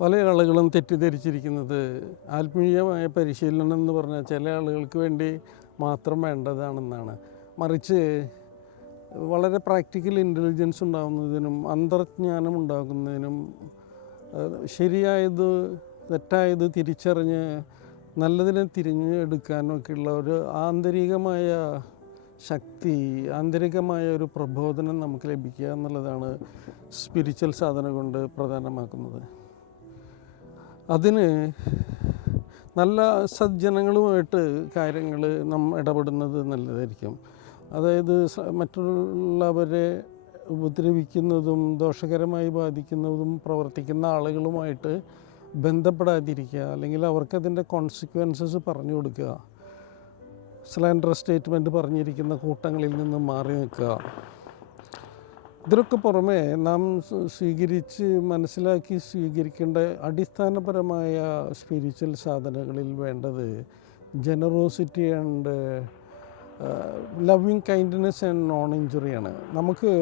പല ആളുകളും തെറ്റിദ്ധരിച്ചിരിക്കുന്നത് ആത്മീയമായ പരിശീലനം എന്ന് പറഞ്ഞാൽ ചില ആളുകൾക്ക് വേണ്ടി മാത്രം വേണ്ടതാണെന്നാണ്. മറിച്ച് വളരെ പ്രാക്ടിക്കൽ ഇൻ്റലിജൻസ് ഉണ്ടാകുന്നതിനും അന്തർജ്ഞാനം ഉണ്ടാകുന്നതിനും ശരിയായത് തെറ്റായത് തിരിച്ചറിഞ്ഞ് നല്ലതിനെ തിരഞ്ഞെടുക്കാനൊക്കെയുള്ള ഒരു ആന്തരികമായ ശക്തി, ആന്തരികമായ ഒരു പ്രബോധനം നമുക്ക് ലഭിക്കുക എന്നുള്ളതാണ് സ്പിരിച്വൽ സാധന കൊണ്ട് പ്രധാനമാക്കുന്നത്. അതിന് നല്ല സജ്ജനങ്ങളുമായിട്ട് കാര്യങ്ങൾ ഇടപെടുന്നത് നല്ലതായിരിക്കും. അതായത് മറ്റുള്ളവരെ ഉപദ്രവിക്കുന്നതും ദോഷകരമായി ബാധിക്കുന്നതും പ്രവർത്തിക്കുന്ന ആളുകളുമായിട്ട് ബന്ധപ്പെടാതിരിക്കുക, അല്ലെങ്കിൽ അവർക്കതിൻ്റെ കോൺസിക്വൻസസ് പറഞ്ഞു കൊടുക്കുക. സ്ലാൻഡർ സ്റ്റേറ്റ്മെൻറ്റ് പറഞ്ഞിരിക്കുന്ന കൂട്ടങ്ങളിൽ നിന്ന് മാറി നിൽക്കുക. ഇതിനൊക്കെ പുറമെ നാം മനസ്സിലാക്കി സ്വീകരിക്കേണ്ട അടിസ്ഥാനപരമായ സ്പിരിച്വൽ സാധനങ്ങളിൽ വേണ്ടത് generosity and loving kindness and non ഇഞ്ചുറിയാണ്. നമുക്ക്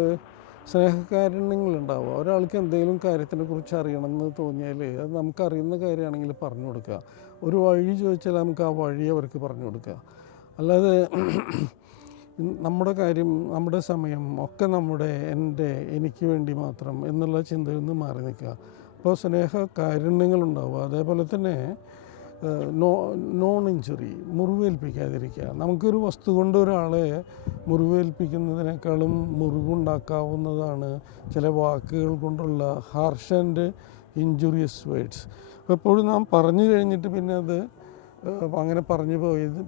സ്നേഹകാരുണ്യങ്ങളുണ്ടാവുക. ഒരാൾക്ക് എന്തെങ്കിലും കാര്യത്തിനെ കുറിച്ച് അറിയണമെന്ന് തോന്നിയാൽ അത് നമുക്കറിയുന്ന കാര്യമാണെങ്കിൽ പറഞ്ഞു കൊടുക്കുക. ഒരു വഴി ചോദിച്ചാൽ നമുക്ക് ആ വഴി അവർക്ക് പറഞ്ഞു കൊടുക്കുക. അല്ലാതെ നമ്മുടെ കാര്യം, നമ്മുടെ സമയം ഒക്കെ എനിക്ക് വേണ്ടി മാത്രം എന്നുള്ള ചിന്തയിൽ നിന്ന് മാറി നിൽക്കുക. അപ്പോൾ കാരുണ്യങ്ങളുണ്ടാവുക. അതേപോലെ തന്നെ നോൺ ഇഞ്ചുറി, മുറിവേൽപ്പിക്കാതിരിക്കുക. നമുക്കൊരു വസ്തു കൊണ്ട് ഒരാളെ മുറിവേൽപ്പിക്കുന്നതിനേക്കാളും മുറിവുണ്ടാക്കാവുന്നതാണ് ചില വാക്കുകൾ കൊണ്ടുള്ള ഹാർഷ് ആൻഡ് ഇഞ്ചുറിയസ് വേർഡ്സ്. അപ്പോൾ എപ്പോഴും നാം പറഞ്ഞു കഴിഞ്ഞിട്ട് പിന്നെ അത് അങ്ങനെ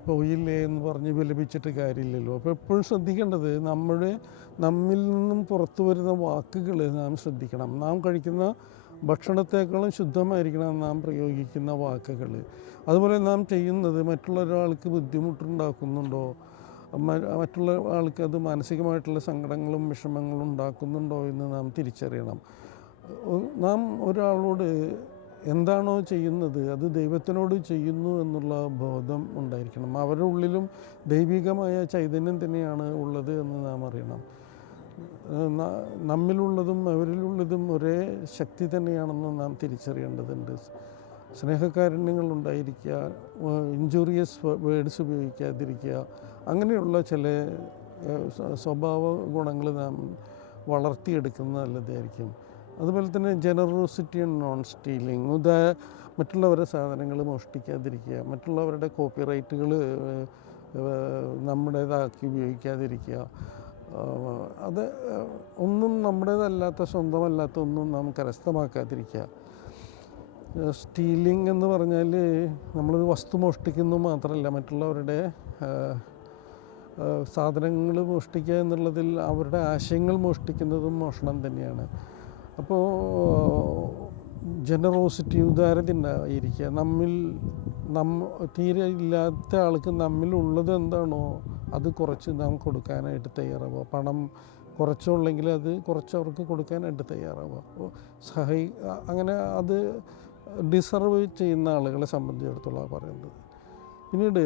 പോയില്ലേ എന്ന് പറഞ്ഞ് വിലപിച്ചിട്ട് കാര്യമില്ലല്ലോ. അപ്പോൾ എപ്പോഴും ശ്രദ്ധിക്കേണ്ടത് നമ്മിൽ നിന്നും പുറത്തു വരുന്ന വാക്കുകൾ നാം ശ്രദ്ധിക്കണം. നാം കഴിക്കുന്ന ഭക്ഷണത്തേക്കാളും ശുദ്ധമായിരിക്കണം നാം പ്രയോഗിക്കുന്ന വാക്കുകൾ. അതുപോലെ നാം ചെയ്യുന്നത് മറ്റുള്ള ഒരാൾക്ക് ബുദ്ധിമുട്ടുണ്ടാക്കുന്നുണ്ടോ, മറ്റുള്ള ആൾക്ക് അത് മാനസികമായിട്ടുള്ള സങ്കടങ്ങളും വിഷമങ്ങളും ഉണ്ടാക്കുന്നുണ്ടോ എന്ന് നാം തിരിച്ചറിയണം. നാം ഒരാളോട് എന്താണോ ചെയ്യുന്നത് അത് ദൈവത്തിനോട് ചെയ്യുന്നു എന്നുള്ള ബോധം ഉണ്ടായിരിക്കണം. അവരുടെ ഉള്ളിലും ദൈവികമായ ചൈതന്യം തന്നെയാണ് ഉള്ളത് എന്ന് നാം അറിയണം. നമ്മിലുള്ളതും അവരിലുള്ളതും ഒരേ ശക്തി തന്നെയാണെന്ന് നാം തിരിച്ചറിയേണ്ടതുണ്ട്. സ്നേഹകാരുണ്യങ്ങൾ ഉണ്ടായിരിക്കുക, ഇഞ്ചുറിയസ് വേർഡ്സ് ഉപയോഗിക്കാതിരിക്കുക, അങ്ങനെയുള്ള ചില സ്വഭാവ ഗുണങ്ങൾ നാം വളർത്തിയെടുക്കുന്നത് നല്ലതായിരിക്കും. അതുപോലെ തന്നെ ജനറോസിറ്റി ആൻഡ് നോൺ സ്റ്റീലിങ്, മറ്റുള്ളവരുടെ സാധനങ്ങൾ മോഷ്ടിക്കാതിരിക്കുക, മറ്റുള്ളവരുടെ കോപ്പിറൈറ്റുകൾ നമ്മുടേതാക്കി ഉപയോഗിക്കാതിരിക്കുക. അത് ഒന്നും നമ്മുടേതല്ലാത്ത, സ്വന്തമല്ലാത്ത ഒന്നും നാം കരസ്ഥമാക്കാതിരിക്കുക. സ്റ്റീലിംഗ് എന്ന് പറഞ്ഞാൽ നമ്മളൊരു വസ്തു മോഷ്ടിക്കുന്നു മാത്രമല്ല, മറ്റുള്ളവരുടെ സാധനങ്ങൾ മോഷ്ടിക്കുക എന്നുള്ളതിൽ അവരുടെ ആശയങ്ങൾ മോഷ്ടിക്കുന്നതും മോഷണം തന്നെയാണ്. അപ്പോൾ ജനറോസിറ്റി, ഉദാരതയുണ്ടായിരിക്കുക. തീരെ ഇല്ലാത്ത ആൾക്ക് നമ്മിലുള്ളത് എന്താണോ അത് കുറച്ച് നാം കൊടുക്കാനായിട്ട് തയ്യാറാവുക. പണം കുറച്ചുള്ളെങ്കിൽ അത് കുറച്ച് അവർക്ക് കൊടുക്കാനായിട്ട് തയ്യാറാവുക. അപ്പോൾ അങ്ങനെ അത് ഡിസർവ് ചെയ്യുന്ന ആളുകളെ സംബന്ധിച്ചിടത്തോളം പറയുന്നത്. പിന്നീട്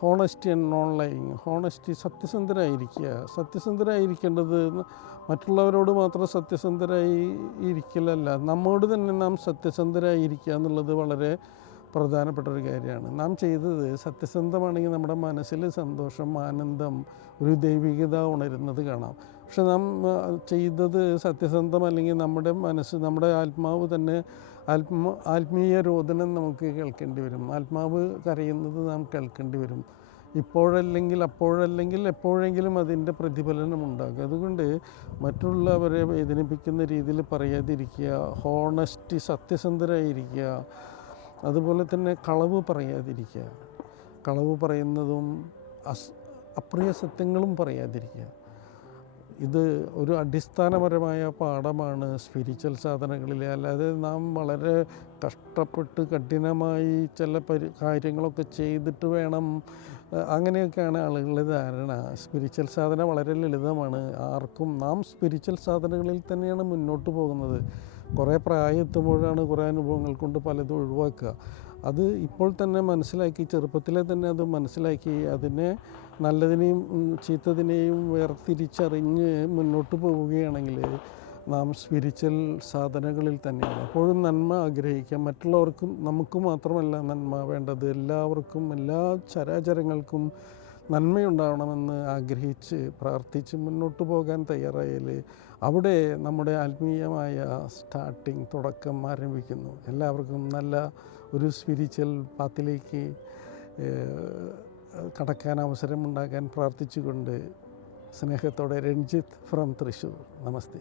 honesty and non lying. Honesty, സത്യസന്ധരായിരിക്കേണ്ടത് മറ്റുള്ളവരോട് മാത്രം ഇരിക്കലല്ല, നമ്മോട് തന്നെ നാം സത്യസന്ധരായിരിക്കുക എന്നുള്ളത് വളരെ പ്രധാനപ്പെട്ട ഒരു കാര്യമാണ്. നാം ചെയ്തത് സത്യസന്ധമാണെങ്കിൽ നമ്മുടെ മനസ്സിൽ സന്തോഷം, ആനന്ദം, ഒരു ദൈവികത ഉണരുന്നത് കാണാം. പക്ഷെ നാം ചെയ്തത് സത്യസന്ധമല്ലെങ്കിൽ നമ്മുടെ മനസ്സ്, നമ്മുടെ ആത്മാവ് തന്നെ ആത്മീയ രോദനം നമുക്ക് കേൾക്കേണ്ടി വരും. ആത്മാവ് കരയുന്നത് നാം കേൾക്കേണ്ടി വരും. ഇപ്പോഴല്ലെങ്കിൽ അപ്പോഴല്ലെങ്കിൽ എപ്പോഴെങ്കിലും അതിൻ്റെ പ്രതിഫലനം ഉണ്ടാകും. അതുകൊണ്ട് മറ്റുള്ളവരെ വേദനിപ്പിക്കുന്ന രീതിയിൽ പറയാതിരിക്കുക. ഹോണസ്റ്റി, സത്യസന്ധരായിരിക്കുക. അതുപോലെ തന്നെ കളവ് പറയാതിരിക്കുക. കളവ് പറയുന്നതും അപ്രിയ സത്യങ്ങളും പറയാതിരിക്കുക. ഇത് ഒരു അടിസ്ഥാനപരമായ പാഠമാണ് സ്പിരിച്വൽ സാധനങ്ങളിലെ. അല്ലാതെ നാം വളരെ കഷ്ടപ്പെട്ട് കഠിനമായി ചില കാര്യങ്ങളൊക്കെ ചെയ്തിട്ട് വേണം, അങ്ങനെയൊക്കെയാണ് ആളുകളുടെ ധാരണ. സ്പിരിച്വൽ സാധന വളരെ ലളിതമാണ്. നാം സ്പിരിച്വൽ സാധനങ്ങളിൽ തന്നെയാണ് മുന്നോട്ട് പോകുന്നത്. കുറേ പ്രായം എത്തുമ്പോഴാണ് കുറേ അനുഭവങ്ങൾ കൊണ്ട് പലതും ഒഴിവാക്കുക. അത് ഇപ്പോൾ തന്നെ മനസ്സിലാക്കി, ചെറുപ്പത്തിലെ തന്നെ അത് മനസ്സിലാക്കി, അതിനെ നല്ലതിനെയും ചീത്തതിനെയും വേർതിരിച്ചറിഞ്ഞ് മുന്നോട്ട് പോവുകയാണെങ്കിൽ നാം സ്പിരിച്വൽ സാധനകളിൽ തന്നെയാണ്. എപ്പോഴും നന്മ ആഗ്രഹിക്കാം. മറ്റുള്ളവർക്കും നമുക്ക് മാത്രമല്ല നന്മ വേണ്ടത്, എല്ലാവർക്കും എല്ലാ ചരാചരങ്ങൾക്കും നന്മയുണ്ടാവണമെന്ന് ആഗ്രഹിച്ച് പ്രാർത്ഥിച്ച് മുന്നോട്ട് പോകാൻ തയ്യാറായാൽ അവിടെ നമ്മുടെ ആത്മീയമായ തുടക്കം ആരംഭിക്കുന്നു. എല്ലാവർക്കും നല്ല ഒരു സ്പിരിച്വൽ പാത്തിലേക്ക് കടക്കാൻ അവസരമുണ്ടാകാൻ പ്രാർത്ഥിച്ചുകൊണ്ട് സ്നേഹത്തോടെ രഞ്ജിത്ത് ഫ്രം തൃശ്ശൂർ. നമസ്തേ.